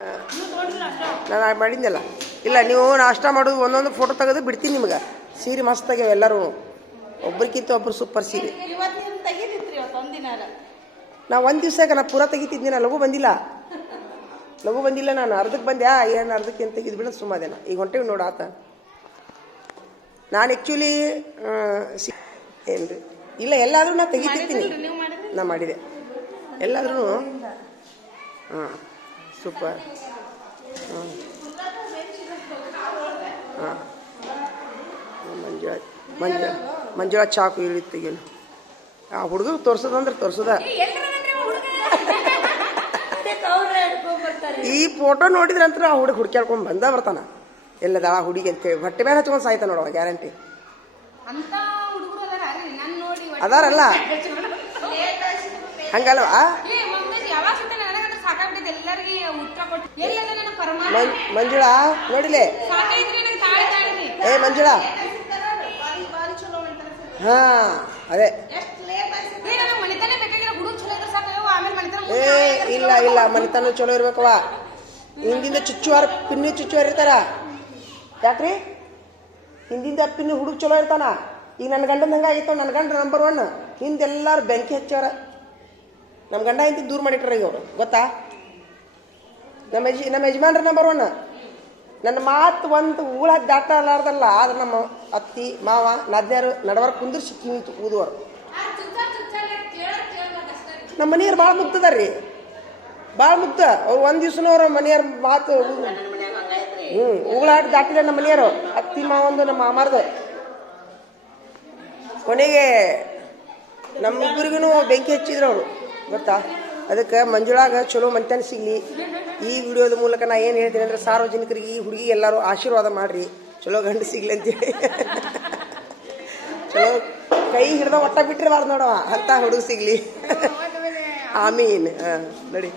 ನಾನು ಮಾಡಿದ್ನಲ್ಲ. ಇಲ್ಲ, ನೀವು ನಾಷ್ಟ ಮಾಡೋದು ಒಂದೊಂದು ಫೋಟೋ ತೆಗೆದು ಬಿಡ್ತೀನಿ ನಿಮ್ಗೆ. ಸೀರೆ ಮಸ್ತ್ ಆಗ್ಯಾವ ಎಲ್ಲರೂ, ಒಬ್ರಿಗಿಂತ ಒಬ್ರು ಸೂಪರ್ ಸೀರೆ. ನಾ ಒಂದು ದಿವ್ಸಕ್ಕೆ ನಾ ಪೂರ ತೆಗಿತಿದ್ನಿ. ನಾ ಲಘು ಬಂದಿಲ್ಲ ನಾನು ಅರ್ಧಕ್ಕೆ ಬಂದೆ. ಏನು ಅರ್ಧಕ್ಕೆ ಏನು ತೆಗಿದು ಬಿಡ ಸುಮ್ಮದೇನ. ಈಗ ಹೊಂಟೇವಿ ನೋಡು ಆತ. ನಾನು ಆ್ಯಕ್ಚುಲಿ ಏನು ರೀ, ಇಲ್ಲ ಎಲ್ಲಾದರೂ ನಾ ತೆಗಿತಿರ್ತೀನಿ. ನಾ ಮಾಡಿದೆ ಎಲ್ಲಾದ್ರೂ. ಹಾಂ, ಸೂಪರ್. ಹಾಂ ಹಾಂ, ಮಂಜುಳಾ ಚಾಕು ಇಳಿತೀಗೇನು ಆ ಹುಡುಗ ತೋರ್ಸೋದಂದ್ರೆ ತೋರ್ಸೋದ. ಈ ಫೋಟೋ ನೋಡಿದ್ರೆ ಅಂತ ಆ ಹುಡುಗ ಹುಡ್ಕ್ಯಾಡ್ಕೊಂಡು ಬರ್ತಾನ. ಎಲ್ಲದ ಆ ಹುಡುಗಿ ಅಂತೇಳಿ ಹೊಟ್ಟೆ ಮೇಲೆ ಹಚ್ಕೊಂಡು ಸಾಯ್ತ ನೋಡುವ ಗ್ಯಾರಂಟಿ. ಅದಾರಲ್ಲ ಹಂಗಲ್ವಾ. ಮಂಜುಳಾ ನೋಡಿಲೆ, ಮಂಜುಳಾ. ಹಾ ಅದೇ. ಇಲ್ಲ ಮನಿತನ ಚಲೋ ಇರ್ಬೇಕವ. ಹಿಂದಿಂದ ಚುಚ್ಚುವಾರ ಪಿನ್ನಿ ಚುಚ್ಚುವಾರ ಇರ್ತಾರ. ಯಾಕ್ರಿ ಹಿಂದಿಂದ ಪಿನ್ನಿ ಹುಡುಗ ಚಲೋ ಇರ್ತಾನ. ಈಗ ನನ್ನ ಗಂಡನ ಹಂಗಾಗಿತ್ತು. ನನ್ನ ಗಂಡ ನಂಬರ್ 1. ಹಿಂದೆಲ್ಲಾರು ಬೆಂಕಿ ಹಚ್ಚಾರ. ನಮ್ಮ ಗಂಡ ಇಂತ ದೂರ ಮಾಡಿಟ್ರ ಈಗ ಅವರು, ಗೊತ್ತಾ. ನಮ್ಮ ಯಜಮಾನ್ರ ನಂಬರ್ 1. ನನ್ನ ಮಾತು ಒಂದು ಊಳಾಗಿ ದಾಟಲಾರ್ದಲ್ಲ. ಆದ್ರೆ ನಮ್ಮ ಅತ್ತಿ ಮಾವ ನದ್ನ್ಯಾರು ನಡವರ್ ಕುಂದಿರ್ಸಿ ಕಿವಿ ಊದುವರು. ನಮ್ಮ ಮನೆಯವ್ರು ಭಾಳ ಮುಗ್ತದಾರ್ರಿ, ಭಾಳ ಮುಗ್ಧ. ಅವ್ರು ಒಂದು ದಿವ್ಸನೂ ಅವ್ರ ಮನೆಯವ್ರ ಮಾತು ಉಗುಳಾಟ ದಾಟಿಲ್ಲ ನಮ್ಮ ಮನೆಯವರು. ಅತ್ತಿ ಮಾವಂದು ನಮ್ಮ ಮಾಮಾರ್ದು. ಕೊನೆಗೆ ನಮ್ಮಿಬ್ಬರಿಗೂ ಬೆಂಕಿ ಹಚ್ಚಿದ್ರು ಅವರು, ಗೊತ್ತಾ. ಅದಕ್ಕೆ ಮಂಜುಳಾಗ ಚಲೋ ಮನ್ತನ ಸಿಗಲಿ. ಈ ವಿಡಿಯೋದ ಮೂಲಕ ನಾ ಏನು ಹೇಳ್ತೀನಿ ಅಂದರೆ, ಸಾರ್ವಜನಿಕರಿಗೆ ಈ ಹುಡುಗಿ ಎಲ್ಲರೂ ಆಶೀರ್ವಾದ ಮಾಡಿರಿ, ಚಲೋ ಗಂಡು ಸಿಗ್ಲಿ ಅಂತೇಳಿ. ಚಲೋ ಕೈ ಹಿಡ್ದ ಒಟ್ಟ ಬಿಟ್ಟಿರಬಾರ್ದು ನೋಡವ, ಅಂತ ಹುಡುಗ ಸಿಗ್ಲಿ. ಆಮೀನ್. ನಡಿ.